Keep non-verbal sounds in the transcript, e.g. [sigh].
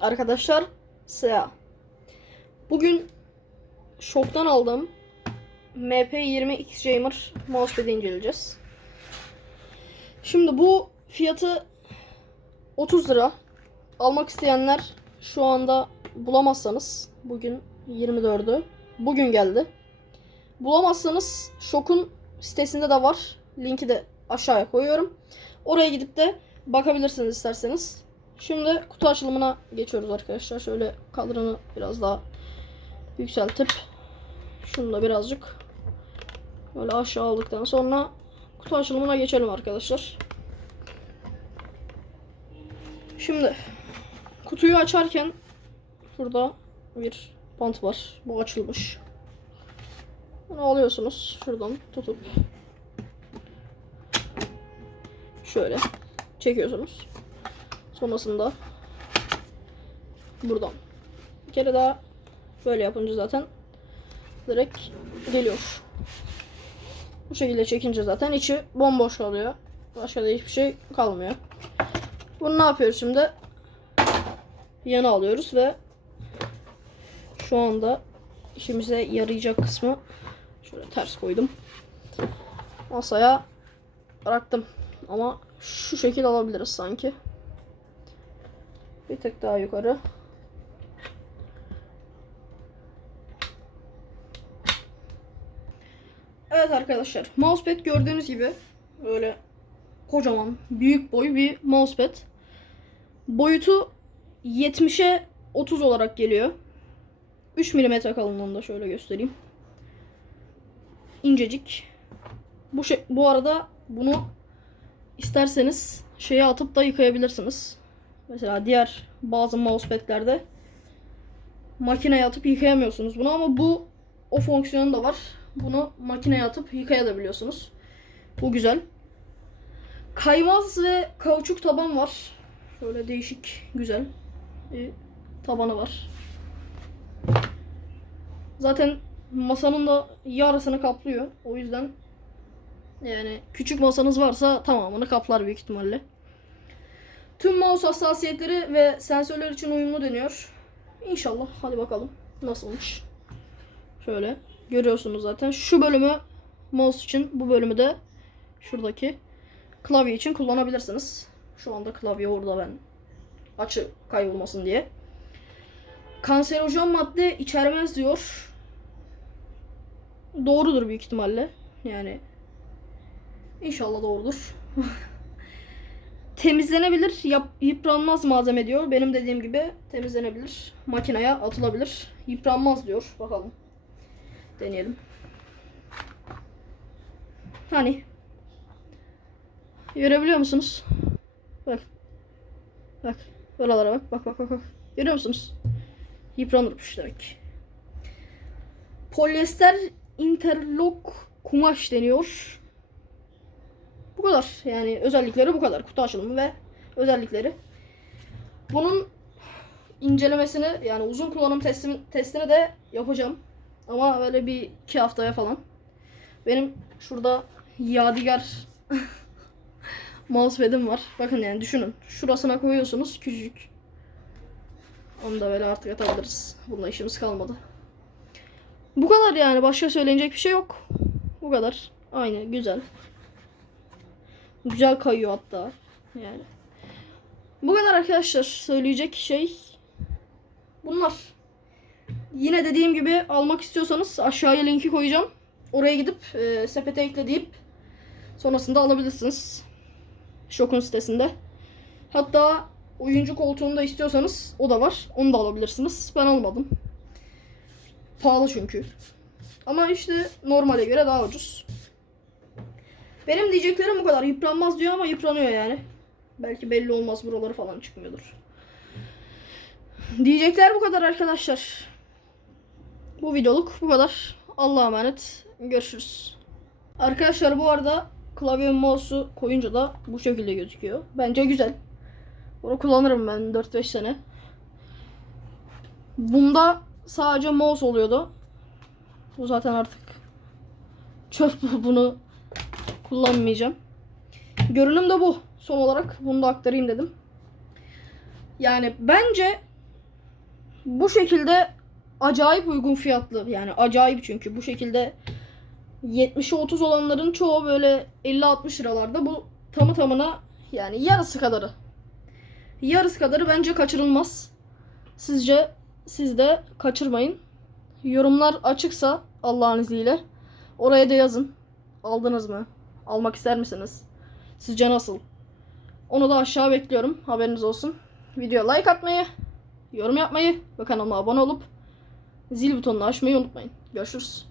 Arkadaşlar SEA. Bugün şoktan aldığım MP20 X Gamer mousepad'i inceleyeceğiz. Şimdi bu fiyatı 30 lira. Almak isteyenler şu anda bulamazsanız bugün 24'ü bugün geldi. Bulamazsanız Şok'un sitesinde de var. Linki de aşağıya koyuyorum. Oraya gidip de bakabilirsiniz isterseniz. Şimdi kutu açılımına geçiyoruz arkadaşlar. Şöyle kadranı biraz daha yükseltip şunu da birazcık böyle aşağı aldıktan sonra kutu açılımına geçelim arkadaşlar. Şimdi kutuyu açarken burada bir bant var. Bu açılmış. Bunu alıyorsunuz şuradan tutup şöyle çekiyorsunuz. Sonrasında buradan bir kere daha böyle yapınca zaten direkt geliyor. Bu şekilde çekince zaten içi bomboş kalıyor. Başka da hiçbir şey kalmıyor. Bunu ne yapıyoruz şimdi? Yana alıyoruz ve şu anda işimize yarayacak kısmı şöyle ters koydum. Masaya bıraktım. Ama şu şekil alabiliriz sanki. Bir tık daha yukarı. Evet arkadaşlar. Mousepad gördüğünüz gibi böyle kocaman büyük boy bir mousepad. Boyutu 70'e 30 olarak geliyor. 3 mm kalınlığında şöyle göstereyim. İncecik. Bu şey, bu arada bunu isterseniz şeye atıp da yıkayabilirsiniz. Mesela diğer bazı mousepad'lerde makineye atıp yıkayamıyorsunuz bunu ama bu o fonksiyonu da var. Bunu makineye atıp yıkayabiliyorsunuz. Bu güzel. Kaymaz ve kauçuk taban var. Şöyle değişik, güzel bir tabanı var. Zaten masanın da yarısını kaplıyor. O yüzden yani küçük masanız varsa tamamını kaplar büyük ihtimalle. Tüm mouse hassasiyetleri ve sensörler için uyumlu deniyor. İnşallah. Hadi bakalım. Nasılmış? Şöyle. Görüyorsunuz zaten. Şu bölümü mouse için bu bölümü de şuradaki klavye için kullanabilirsiniz. Şu anda klavye orada ben açı kaybolmasın diye. Kanserojen madde içermez diyor. Doğrudur büyük ihtimalle. Yani inşallah doğrudur. [laughs] temizlenebilir, yap, yıpranmaz malzeme diyor. Benim dediğim gibi temizlenebilir. Makineye atılabilir. Yıpranmaz diyor. Bakalım. Deneyelim. Hani görebiliyor musunuz? Bak. Bak. Buralara bak. Bak bak bak bak. Görüyor musunuz? Yıpranırmış demek. Polyester interlock kumaş deniyor. Kadar. Yani özellikleri bu kadar. Kutu açılımı ve özellikleri. Bunun incelemesini yani uzun kullanım testini, testini de yapacağım. Ama böyle bir iki haftaya falan. Benim şurada yadigar [laughs] mousepad'im var. Bakın yani düşünün. Şurasına koyuyorsunuz küçücük. Onu da böyle artık atabiliriz. Bununla işimiz kalmadı. Bu kadar yani. Başka söylenecek bir şey yok. Bu kadar. Aynı. Güzel. Güzel kayıyor hatta. Yani. Bu kadar arkadaşlar. Söyleyecek şey bunlar. Yine dediğim gibi almak istiyorsanız aşağıya linki koyacağım. Oraya gidip e, sepete ekle deyip sonrasında alabilirsiniz. Şokun sitesinde. Hatta oyuncu koltuğunu da istiyorsanız o da var. Onu da alabilirsiniz. Ben almadım. Pahalı çünkü. Ama işte normale göre daha ucuz. Benim diyeceklerim bu kadar. Yıpranmaz diyor ama yıpranıyor yani. Belki belli olmaz buraları falan çıkmıyordur. Diyecekler bu kadar arkadaşlar. Bu videoluk bu kadar. Allah'a emanet. Görüşürüz. Arkadaşlar bu arada klavye mouse'u koyunca da bu şekilde gözüküyor. Bence güzel. Bunu kullanırım ben 4-5 sene. Bunda sadece mouse oluyordu. Bu zaten artık çöp [laughs] bunu kullanmayacağım. Görünüm de bu. Son olarak bunu da aktarayım dedim. Yani bence Bu şekilde acayip uygun fiyatlı yani acayip çünkü bu şekilde 70'e 30 olanların çoğu böyle 50-60 liralarda. Bu tamı tamına yani yarısı kadarı. Yarısı kadarı bence kaçırılmaz. Sizce siz de kaçırmayın. Yorumlar açıksa Allah'ın izniyle oraya da yazın. Aldınız mı? Almak ister misiniz? Sizce nasıl? Onu da aşağı bekliyorum. Haberiniz olsun. Videoya like atmayı, yorum yapmayı ve kanalıma abone olup zil butonunu açmayı unutmayın. Görüşürüz.